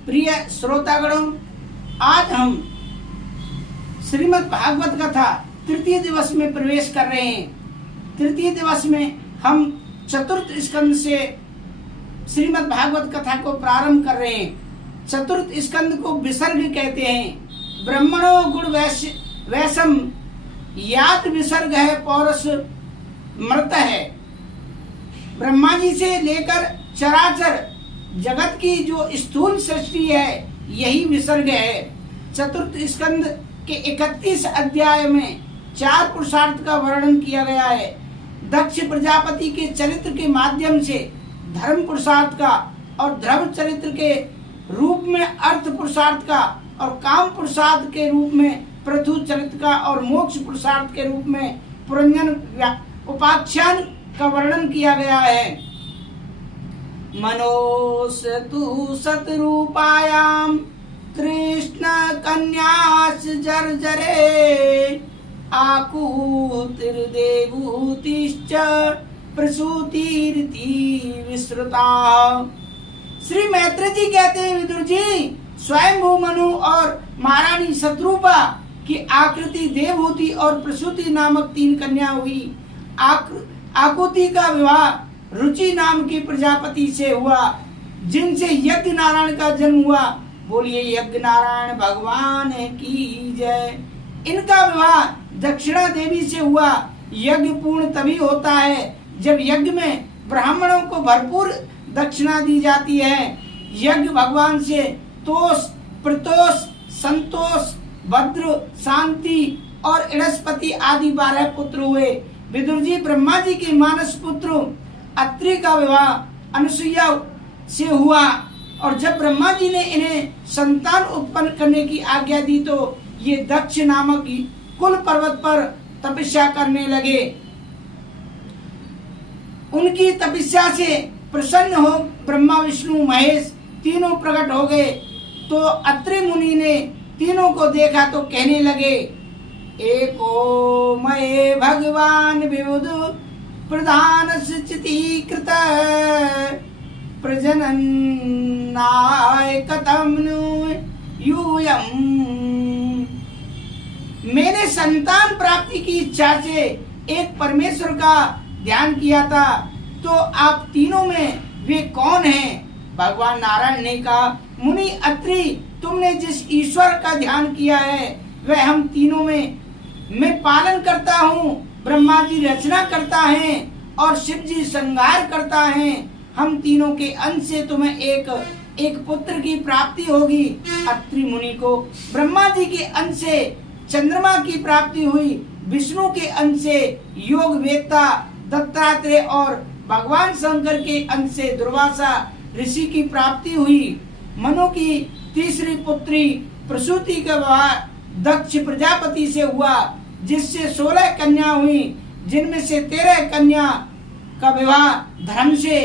प्रिय श्रोतागणों, आज हम श्रीमद् भागवत कथा तृतीय दिवस में प्रवेश कर रहे हैं। तृतीय दिवस में हम चतुर्थ स्कंद से श्रीमद् भागवत कथा को प्रारंभ कर रहे हैं। चतुर्थ स्कंद को विसर्ग कहते हैं। ब्रह्मणो गुण वैसम यात विसर्ग है, पौरुष मृत है। ब्रह्मा जी से लेकर चराचर जगत की जो स्थूल सृष्टि है, यही विसर्ग है। चतुर्थ स्कंद के 31 अध्याय में 4 पुरुषार्थ का वर्णन किया गया है। दक्ष प्रजापति के चरित्र के माध्यम से धर्म पुरुषार्थ का और ध्रुव चरित्र के रूप में अर्थ पुरुषार्थ का और काम पुरुषार्थ के रूप में पृथु चरित्र का और मोक्ष पुरुषार्थ के रूप में पुरंजन उपाख्यान का वर्णन किया गया है। मनोस्तु सतरूपायाम कृष्ण कन्यास जर्जरे आकुतिर्देवूतिश्च प्रसूतिरिति विश्रुता। श्री मैत्र जी कहते हैं, विदुर जी, स्वयंभू मनु और महारानी शत्रुपा की आकृति देवहूति और प्रसूति नामक 3 कन्या हुई। आकुति का विवाह रुचि नाम की प्रजापति से हुआ, जिनसे यज्ञ नारायण का जन्म हुआ। बोलिए यज्ञ नारायण भगवान की जय। इनका विवाह दक्षिणा देवी से हुआ। यज्ञ पूर्ण तभी होता है जब यज्ञ में ब्राह्मणों को भरपूर दक्षिणा दी जाती है। यज्ञ भगवान से तोष, प्रतोष, संतोष, भद्र, शांति और इड़स्पति आदि 12 पुत्र हुए। विदुर जी, ब्रह्मा जी के मानस पुत्र अत्रि का विवाह अनुसुईया से हुआ, और जब ब्रह्मा जी ने इन्हें संतान उत्पन्न करने की आज्ञा दी तो ये दक्ष नामक कुल पर्वत पर तपस्या करने लगे। उनकी तपस्या से प्रसन्न हो ब्रह्मा विष्णु महेश तीनों प्रकट हो गए। तो अत्रि मुनि ने तीनों को देखा तो कहने लगे, एको मये भगवान विबुध प्रधान चितीकृत प्रजननाय कथम यूयम। मैंने संतान प्राप्ति की इच्छा से एक परमेश्वर का ध्यान किया था, तो आप तीनों में वे कौन हैं? भगवान नारायण ने कहा, मुनि अत्रि, तुमने जिस ईश्वर का ध्यान किया है वह हम तीनों में मैं पालन करता हूँ। ब्रह्मा जी रचना करता है और शिव जी संहार करता है। हम तीनों के अंश से तुम्हें एक पुत्र की प्राप्ति होगी। अत्रि मुनि को ब्रह्मा जी के अंश से चंद्रमा की प्राप्ति हुई, विष्णु के अंश से योग वेत्ता दत्तात्रेय और भगवान शंकर के अंश से दुर्वासा ऋषि की प्राप्ति हुई। मनु की तीसरी पुत्री प्रसूति का विवाह दक्ष प्रजापति से हुआ, जिससे 16 कन्या हुई, जिनमें से 13 कन्या का विवाह धर्म से,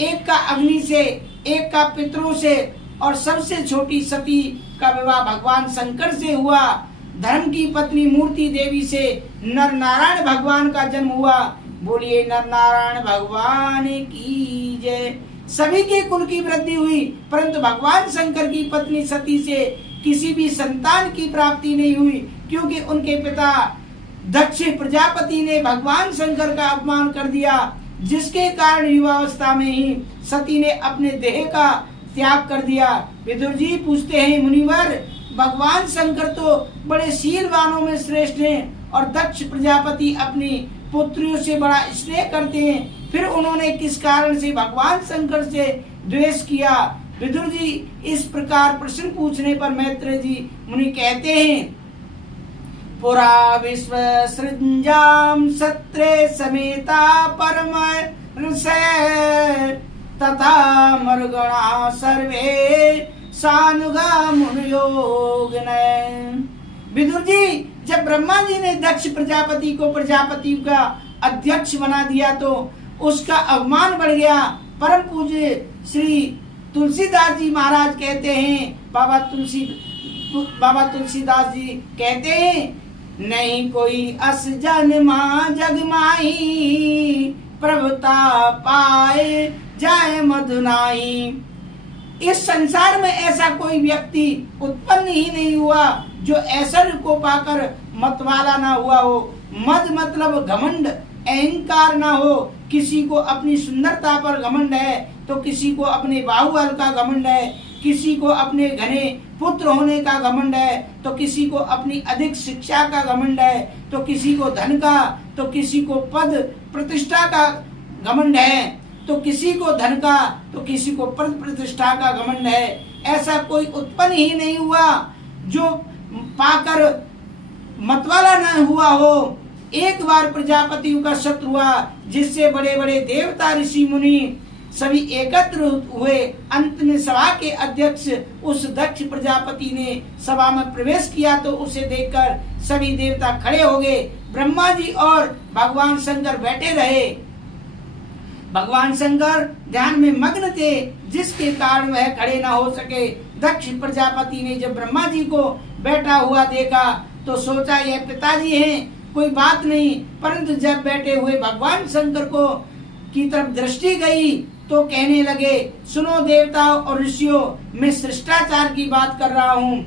एक का अग्नि से, एक का पितरों से और सबसे छोटी सती का विवाह भगवान शंकर से हुआ। धर्म की पत्नी मूर्ति देवी से नर नारायण भगवान का जन्म हुआ। बोलिए नर नारायण भगवान की जय। सभी के कुल की वृद्धि हुई, परंतु भगवान शंकर की पत्नी सती से किसी भी संतान की प्राप्ति नहीं हुई, क्योंकि उनके पिता दक्ष प्रजापति ने भगवान शंकर का अपमान कर दिया, जिसके कारण युवावस्था में ही सती ने अपने देह का त्याग कर दिया। विदुर जी पूछते हैं, मुनिवर, भगवान शंकर तो बड़े शीलवानों में श्रेष्ठ हैं और दक्ष प्रजापति अपनी पुत्रियों से बड़ा स्नेह करते हैं, फिर उन्होंने किस कारण से भगवान शंकर से द्वेष किया? विदुर जी इस प्रकार प्रश्न पूछने पर मैत्रेय जी मुनि कहते हैं, पुरा विश्व सृजाम सत्रे समेता परम तथा मरुगणा सर्वे सानुगा मुनियोग। विदुर जी, जब ब्रह्मा जी ने दक्ष प्रजापति को प्रजापति का अध्यक्ष बना दिया तो उसका अवमान बढ़ गया। परम पूज्य श्री तुलसीदास जी महाराज कहते हैं, बाबा तुलसीदास जी कहते हैं, नहीं कोई अस जन्मा जग माही प्रभुता पाए जाए मधुनाई। इस संसार में ऐसा कोई व्यक्ति उत्पन्न ही नहीं हुआ जो ऐश्वर्य को पाकर मतवाला ना हुआ हो। मद मतलब घमंड, अहंकार ना हो। किसी को अपनी सुंदरता पर घमंड है तो किसी को अपने बाहुबल का घमंड है, किसी को अपने घने पुत्र होने का घमंड है तो किसी को अपनी अधिक शिक्षा का घमंड है, तो किसी को धन का, तो किसी को पद प्रतिष्ठा का घमंड है, तो किसी को धन का, तो किसी को पद प्रतिष्ठा का घमंड है। ऐसा कोई उत्पन्न ही नहीं हुआ जो पाकर मतवाला न हुआ हो। एक बार प्रजापतियों का सत्र हुआ जिससे बड़े बड़े देवता ऋषि मुनि सभी एकत्र हुए। अंत में सभा के अध्यक्ष उस दक्ष प्रजापति ने सभा में प्रवेश किया तो उसे देखकर सभी देवता खड़े हो गए। ब्रह्मा जी और भगवान शंकर बैठे रहे। भगवान शंकर ध्यान में मग्न थे जिसके कारण वह खड़े न हो सके। दक्ष प्रजापति ने जब ब्रह्मा जी को बैठा हुआ देखा तो सोचा यह पिताजी हैं, कोई बात नहीं। परंतु जब बैठे हुए भगवान शंकर को की तरफ दृष्टि गई तो कहने लगे, सुनो देवताओं और ऋषियों, मैं शिष्टाचार की बात कर रहा हूँ,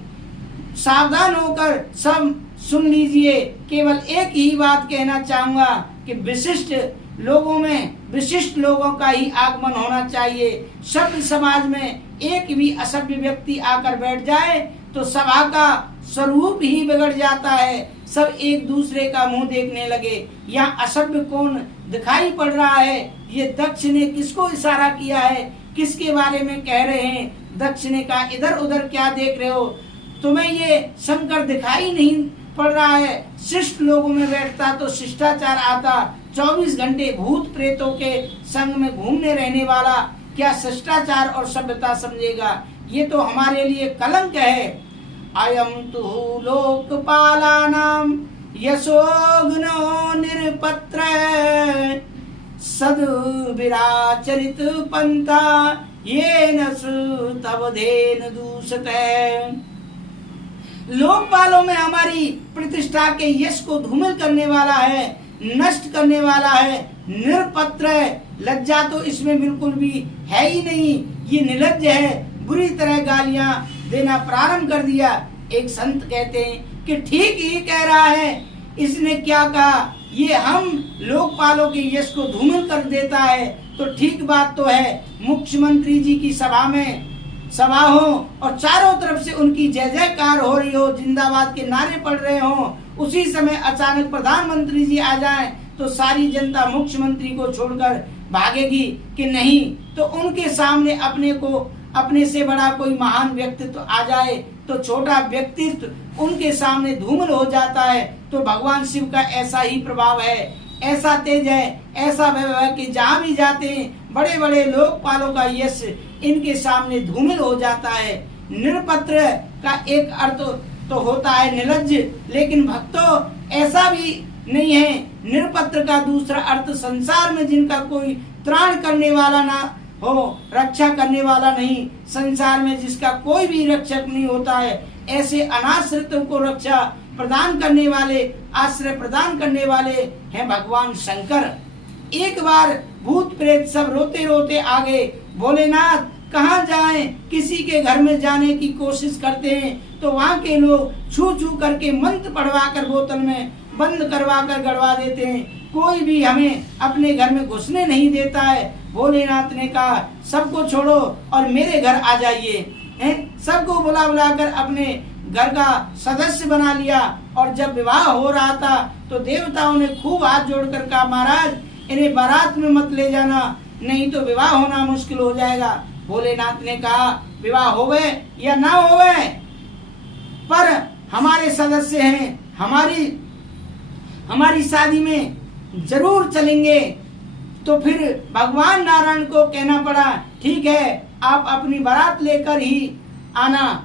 सावधान होकर सब सुन लीजिए। केवल एक ही बात कहना चाहूंगा कि विशिष्ट लोगों में विशिष्ट लोगों का ही आगमन होना चाहिए। सभ्य समाज में एक भी असभ्य व्यक्ति आकर बैठ जाए तो सभा का स्वरूप ही बिगड़ जाता है। सब एक दूसरे का मुंह देखने लगे। यहाँ असभ्य कौन दिखाई पड़ रहा है? ये दक्ष ने किसको इशारा किया है? किसके बारे में कह रहे हैं? दक्ष ने कहा, इधर उधर क्या देख रहे हो? तुम्हें ये शंकर दिखाई नहीं पड़ रहा है? शिष्ट लोगों में बैठता तो शिष्टाचार आता। 24 घंटे भूत प्रेतों के संग में घूमने रहने वाला क्या शिष्टाचार और सभ्यता समझेगा? ये तो हमारे लिए कलंक है। अयम तु लोकपालानां यशोघ्नो निरपत्र सद्विराचरित पंथा येन तवधेन दूषते। लोकपालों में हमारी प्रतिष्ठा के यश को धूमिल करने वाला है, नष्ट करने वाला है, निरपत्र है। लज्जा तो इसमें बिल्कुल भी है ही नहीं। ये निर्लज्ज है। बुरी तरह गालियां देना प्रारंभ कर दिया। एक संत कहते हैं कि ठीक ही कह रहा है। इसने क्या कहा? ये हम लोकपालों के यश को धूमिल कर देता है तो ठीक बात तो है। मुख्यमंत्री जी की सभा हो और चारों तरफ से उनकी जय जयकार हो रही हो, जिंदाबाद के नारे पड़ रहे हो, उसी समय अचानक प्रधानमंत्री जी आ जाएं तो सारी जनता मुख्यमंत्री को छोड़कर भागेगी कि नहीं। तो उनके सामने अपने से बड़ा कोई महान व्यक्तित्व आ जाए तो छोटा व्यक्तित्व उनके सामने धूमिल हो जाता है। तो भगवान शिव का ऐसा ही प्रभाव है, ऐसा तेज है, ऐसा वैभव है कि जहाँ भी जाते हैं बड़े बड़े लोकपालों का यश इनके सामने धूमिल हो जाता है। निरपत्र का एक अर्थ तो होता है निर्लज्ज, लेकिन भक्तों ऐसा भी नहीं है। निरपत्र का दूसरा अर्थ संसार में जिनका कोई त्राण करने वाला ना हो, रक्षा करने वाला नहीं, संसार में जिसका कोई भी रक्षक नहीं होता है, ऐसे अनाश्रितों को रक्षा प्रदान करने वाले, आश्रय प्रदान करने वाले हैं भगवान शंकर। एक बार भूत प्रेत सब रोते रोते आ गए। भोलेनाथ कहाँ जाएं? किसी के घर में जाने की कोशिश करते हैं तो वहाँ के लोग छू छू करके मंत्र पढ़वा कर बोतल में बंद करवा कर गड़वा देते हैं। कोई भी हमें अपने घर में घुसने नहीं देता है। भोलेनाथ ने कहा, सबको छोड़ो और मेरे घर आ जाइए। सबको बुला बुलाकर अपने घर का सदस्य बना लिया। और जब विवाह हो रहा था तो देवताओं ने खूब हाथ जोड़कर कहा, महाराज इन्हें बारात में मत ले जाना, नहीं तो विवाह होना मुश्किल हो जाएगा। भोलेनाथ ने कहा, विवाह होवे या ना होवे, पर हमारे सदस्य हैं, हमारी शादी में जरूर चलेंगे। तो फिर भगवान नारायण को कहना पड़ा, ठीक है, आप अपनी बारात लेकर ही आना,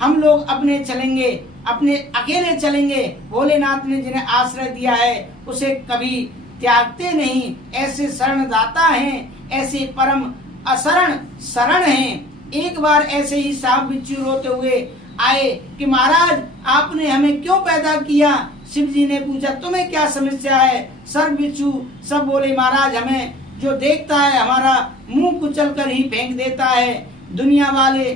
हम लोग अपने चलेंगे, अपने अकेले चलेंगे। भोलेनाथ ने जिन्हें आश्रय दिया है उसे कभी त्यागते नहीं। ऐसे शरणदाता हैं, ऐसे परम शरण हैं। एक बार ऐसे ही सांप बिच्छू रोते हुए आए कि महाराज आपने हमें क्यों पैदा किया? शिव जी ने पूछा, तुम्हें क्या समस्या है? सर्प बिच्छू सब बोले, महाराज हमें जो देखता है हमारा मुंह कुचल कर ही फेंक देता है। दुनिया वाले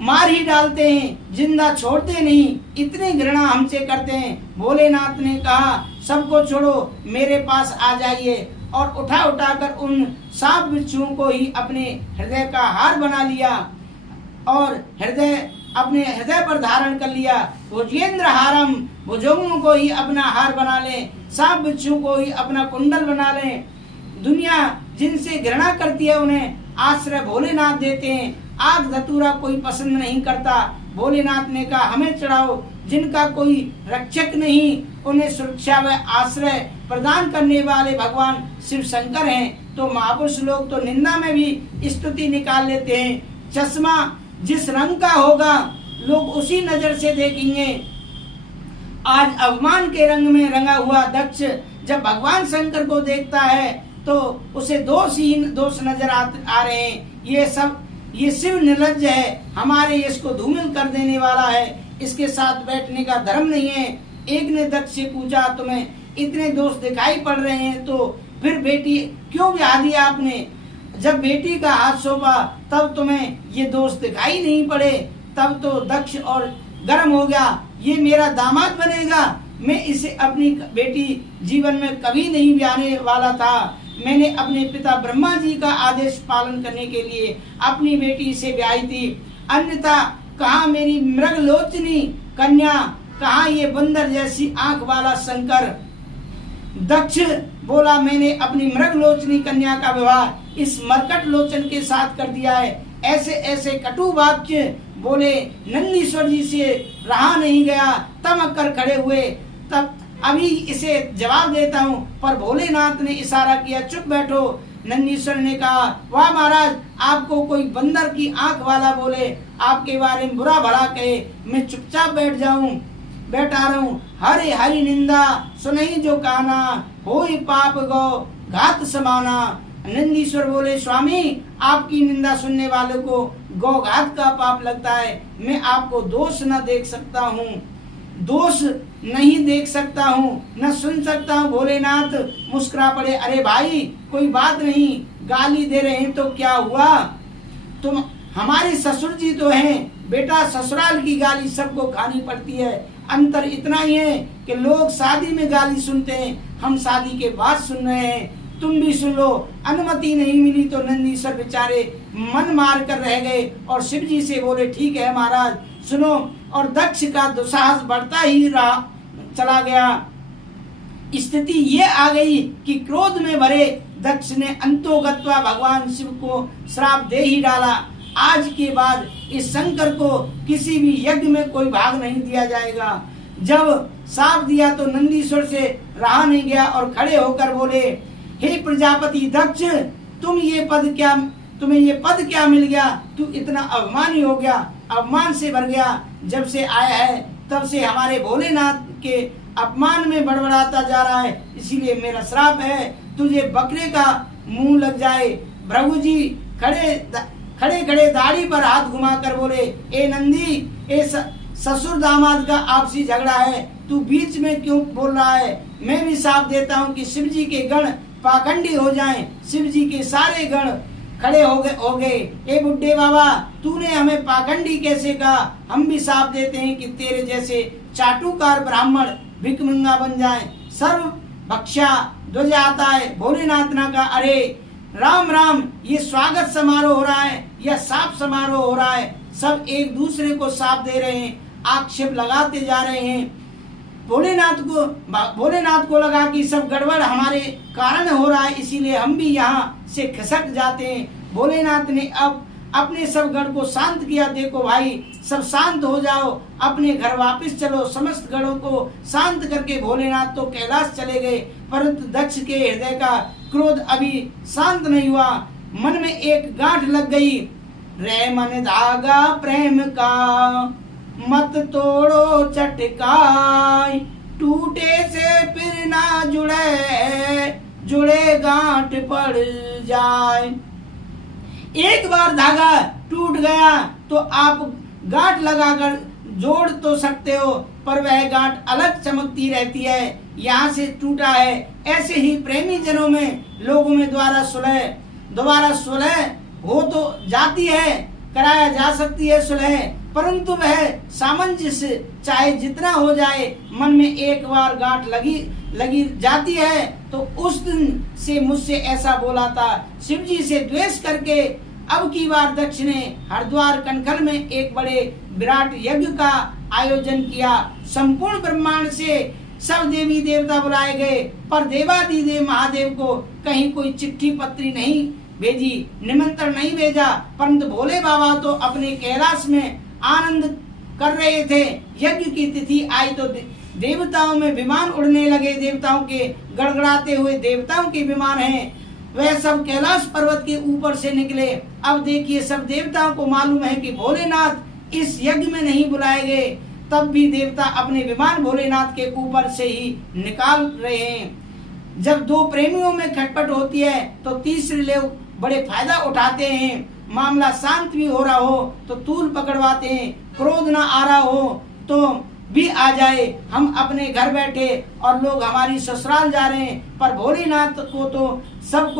मार ही डालते हैं, जिंदा छोड़ते नहीं, इतनी घृणा हमसे करते हैं। भोलेनाथ ने कहा सबको छोड़ो, मेरे पास आ जाइए, और उठा उठाकर उन सांप बिच्छुओं को ही अपने हृदय का हार बना लिया और अपने हृदय पर धारण कर लिया। भुजेंद्र हारम, भुजंगों को ही अपना हार बना लें, सांप बिच्छुओं को ही अपना कुंडल बना लें। दुनिया जिनसे घृणा करती है उन्हें आश्रय भोलेनाथ देते हैं। आग धतूरा कोई पसंद नहीं करता। भोलेनाथ ने कहा हमें चढ़ाओ। जिनका कोई रक्षक नहीं, उन्हें सुरक्षा व आश्रय प्रदान करने वाले भगवान शिव शंकर हैं। तो महापुरुष लोग तो निंदा में भी स्तुति निकाल लेते हैं। चश्मा जिस रंग का होगा लोग उसी नजर से देखेंगे। आज अवमान के रंग में रंगा हुआ दक्ष जब भगवान शंकर को देखता है तो उसे दोष नजर आ रहे हैं। ये शिव निर्लज्ज है, हमारे यश को धूमिल कर देने वाला है, इसके साथ बैठने का धर्म नहीं है। एक ने दक्ष से पूछा तुम्हें इतने दोष दिखाई पड़ रहे हैं तो फिर बेटी क्यों ब्याह दिया आपने? जब बेटी का हाथ सौंपा तब तुम्हें ये दोष दिखाई नहीं पड़े। तब तो दक्ष और गर्म हो गया, ये मेरा दामाद बनेगा, मैं इसे अपनी बेटी जीवन में कभी नहीं ब्याहने वाला था। मैंने अपने पिता ब्रह्मा जी का आदेश पालन करने के लिए अपनी बेटी से ब्याही थी, अन्यथा कहाँ मेरी मृगलोचनी कन्या, कहाँ ये बंदर जैसी आंख वाला शंकर। दक्ष बोला मैंने अपनी मृगलोचनी कन्या का विवाह इस मरकट लोचन के साथ कर दिया है। ऐसे ऐसे कटु वाक्य बोले नंदीश्वर जी से रहा नहीं गया, तमक कर खड़े हुए। तब अभी इसे जवाब देता हूँ, पर भोलेनाथ ने इशारा किया चुप बैठो। नंदीश्वर ने कहा वाह महाराज, आपको कोई बंदर की आंख वाला बोले, आपके बारे में बुरा भला कहे, मैं चुपचाप बैठा रहूं। हरि हरि निंदा सुनहि जो काना, होई पाप गौ घात समाना। नंदीश्वर बोले स्वामी, आपकी निंदा सुनने वालों को गौघात का पाप लगता है, मैं आपको दोष न देख सकता हूँ, दोष नहीं देख सकता हूँ, न सुन सकता हूँ। भोलेनाथ मुस्कुरा पड़े, अरे भाई कोई बात नहीं, गाली दे रहे हैं तो क्या हुआ, तुम हमारे ससुर जी तो हैं बेटा, ससुराल की गाली सबको खानी पड़ती है। अंतर इतना ही है कि लोग शादी में गाली सुनते हैं, हम शादी के बाद सुन रहे हैं, तुम भी सुन लो। अनुमति नहीं मिली तो नंदीश्वर बेचारे मन मार कर रह गए और शिव जी से बोले ठीक है महाराज सुनो। और दक्ष का दुस्साहस बढ़ता ही चला गया। स्थिति ये आ गई कि क्रोध में भरे दक्ष ने अंतोगत्वा भगवान शिव को श्राप दे ही डाला, आज के बाद इस शंकर को किसी भी यज्ञ में कोई भाग नहीं दिया जाएगा। जब श्राप दिया तो नंदीश्वर से रहा नहीं गया और खड़े होकर बोले हे प्रजापति दक्ष, तुम्हें ये पद क्या मिल गया, तू इतना अभिमानी हो गया, अभिमान से भर गया। जब से आया है तब से हमारे भोलेनाथ के अपमान में बड़बड़ाता जा रहा है, इसीलिए मेरा श्राप है, तुझे बकरे का मुंह लग जाए। प्रभु जी खड़े खड़े दाढ़ी पर हाथ घुमाकर बोले ए नंदी, ए ससुर दामाद का आपसी झगड़ा है, तू बीच में क्यों बोल रहा है? मैं भी साफ देता हूँ कि शिव जी के गण पाखंडी हो जाएं। शिव जी के सारे गण खड़े हो गए। ए बुड्ढे बाबा, तूने हमें पाखंडी कैसे कहा? हम भी साफ देते हैं कि तेरे जैसे चाटुकार ब्राह्मण भिकमंगा बन जाएं। सर्व भक्षा ध्वज आता है। भोलेनाथ ने कहा अरे राम राम, ये स्वागत समारोह हो रहा है या साफ समारोह हो रहा है? सब एक दूसरे को साफ दे रहे हैं, आक्षेप लगाते जा रहे हैं। भोलेनाथ को लगा कि सब गड़बड़ हमारे कारण हो रहा है, इसीलिए हम भी यहाँ से खिसक जाते हैं। भोलेनाथ ने अब अपने सब गढ़ को शांत किया। देखो भाई, सब शांत हो जाओ, अपने घर वापस चलो। समस्त गढ़ों को शांत करके भोलेनाथ तो कैलाश चले गए, परंतु दक्ष के हृदय का क्रोध अभी शांत नहीं हुआ। मन में एक गांठ लग गई, रे मन धागा प्रेम का, मत तोड़ो चटकाई, टूटे से फिर ना जुड़े गांठ पड़ जाए। एक बार धागा टूट गया तो आप गांठ लगाकर जोड़ तो सकते हो, पर वह गांठ अलग चमकती रहती है। यहाँ से टूटा है। ऐसे ही प्रेमी जनों में लोगों में दोबारा सुलह हो तो जाती है, कराया जा सकती है सुलह, परंतु वह सामंजस्य चाहे जितना हो जाए, मन में एक बार गांठ लगी जाती है। तो उस दिन से मुझसे ऐसा बोला था, शिव जी से द्वेष करके अब की बार दक्ष ने हरिद्वार कनखल में एक बड़े विराट यज्ञ का आयोजन किया। संपूर्ण ब्रह्मांड से सब देवी देवता बुलाए गए, पर देवादिदेव महादेव को कहीं कोई चिट्ठी पत्री नहीं भेजी, निमंत्रण नहीं भेजा। परंतु भोले बाबा तो अपने कैलाश में आनंद कर रहे थे। यज्ञ की तिथि आई तो देवताओं में विमान उड़ने लगे। देवताओं के गड़गड़ाते हुए देवताओं के विमान हैं, वह सब कैलाश पर्वत के ऊपर से निकले। अब देखिए, सब देवताओं को मालूम है कि भोलेनाथ इस यज्ञ में नहीं बुलाए गए, तब भी देवता अपने विमान भोलेनाथ के ऊपर से ही निकाल रहे हैं। जब दो प्रेमियों में खटपट होती है तो तीसरे लोग बड़े फायदा उठाते हैं। मामला शांत भी हो रहा हो तो तूल पकड़वाते हैं, क्रोध ना आ रहा हो तो भी आ जाए, हम अपने घर बैठे और लोग हमारी ससुराल जा रहे हैं, पर भोलेनाथ को तो सब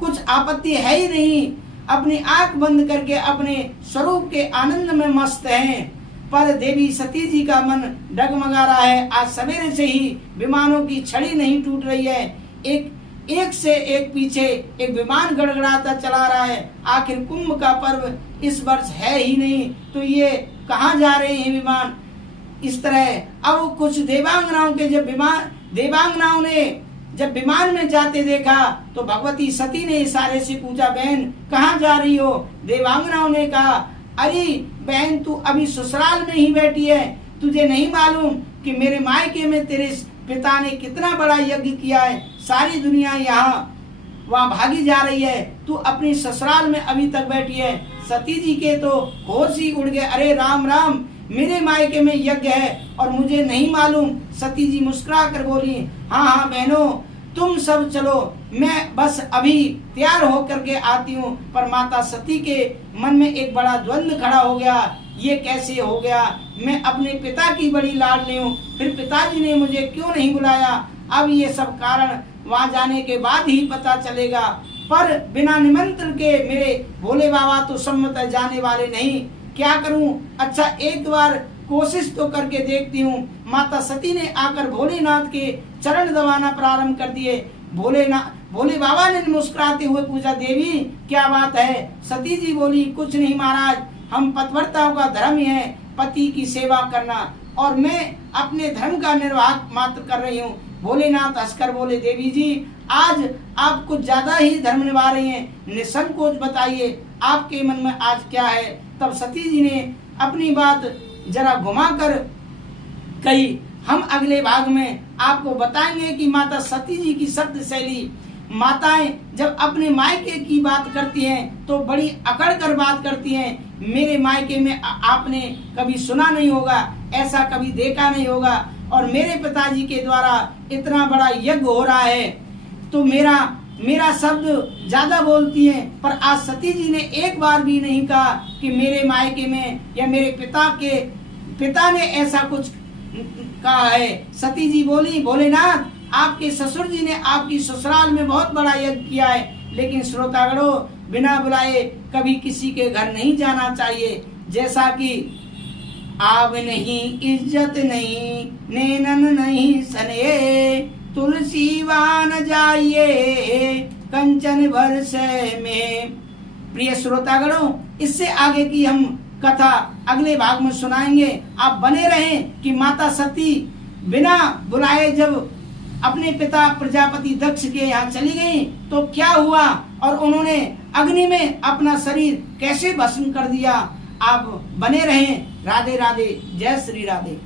कुछ आपत्ति है ही नहीं। अपनी आंख बंद करके अपने स्वरूप के आनंद में मस्त हैं। पर देवी सती जी का मन डगमगा रहा है। आज सवेरे से ही विमानों की छड़ी नहीं टूट रही है, एक से एक पीछे एक विमान गड़गड़ाता चला रहा है। आखिर कुंभ का पर्व इस वर्ष है ही नहीं, तो ये कहाँ जा रहे हैं विमान। इस तरह अब कुछ देवांगनाओं ने जब विमान में जाते देखा तो भगवती सती ने इशारे से पूछा, बहन कहाँ जा रही हो। देवांगनाओं ने कहा, अरे बहन तू अभी ससुराल में ही बैठी है, तुझे नहीं मालूम कि मेरे मायके में तेरे पिता ने कितना बड़ा यज्ञ किया है, सारी दुनिया वहाँ भागी जा रही है, तू अपनी ससुराल में अभी तक बैठी है। सती जी के तो होश ही उड़ गए, अरे राम राम, मेरे मायके में यज्ञ है और मुझे नहीं मालूम। सती जी मुस्कुरा कर बोली, हाँ बहनों तुम सब चलो, मैं बस अभी तैयार होकर के आती हूँ। पर माता सती के मन में एक बड़ा द्वंद्व खड़ा हो गया, ये कैसे हो गया, मैं अपने पिता की बड़ी लाडली हूँ, फिर पिताजी ने मुझे क्यों नहीं बुलाया। अब ये सब कारण वहाँ जाने के बाद ही पता चलेगा, पर बिना निमंत्रण के मेरे भोले बाबा तो सम्मत जाने वाले नहीं, क्या करूं। अच्छा एक बार कोशिश तो करके देखती हूँ। माता सती ने आकर भोलेनाथ के चरण दबाना प्रारंभ कर दिए। भोले बाबा ने मुस्कुराते हुए पूछा, देवी क्या बात है। सती जी बोली, कुछ नहीं महाराज, हम पतिव्रताओं का धर्म ही है पति की सेवा करना, और मैं अपने धर्म का निर्वाह मात्र कर रही हूँ। भोलेनाथ हंसकर बोले, देवी जी आज आप कुछ ज्यादा ही धर्म निभा रही हैं, निसंकोच बताइए आपके मन में आज क्या है। तब सती जी ने अपनी बात जरा घुमाकर कही। हम अगले भाग में आपको बताएंगे कि माता सती जी की शब्द शैली। माताएं जब अपने मायके की बात करती हैं तो बड़ी अकड़ कर बात करती हैं। मेरे मायके में आपने कभी सुना नहीं होगा, ऐसा कभी देखा नहीं होगा, और मेरे पिताजी के द्वारा इतना बड़ा यज्ञ हो रहा है, तो मेरा शब्द ज्यादा बोलती हैं। पर आज सती जी ने एक बार भी नहीं कहा कि मेरे मायके में या मेरे पिता ने ऐसा कुछ कहा है। सती जी बोली, भोलेनाथ आपके ससुर जी ने आपकी ससुराल में बहुत बड़ा यज्ञ किया है, लेकिन श्रोतागणों बिना बुलाए कभी किसी के घर नहीं जाना चाहिए। जैसा कि आब नहीं इज्जत नहीं, नैनन नहीं सने, तुलसी वान जाइए कंचन वर्ष में। प्रिय श्रोतागणों, इससे आगे की हम कथा अगले भाग में सुनाएंगे। आप बने रहें कि माता सती बिना बुलाए जब अपने पिता प्रजापति दक्ष के यहाँ चली गई तो क्या हुआ, और उन्होंने अग्नि में अपना शरीर कैसे भस्म कर दिया। आप बने रहें। राधे राधे, जय श्री राधे।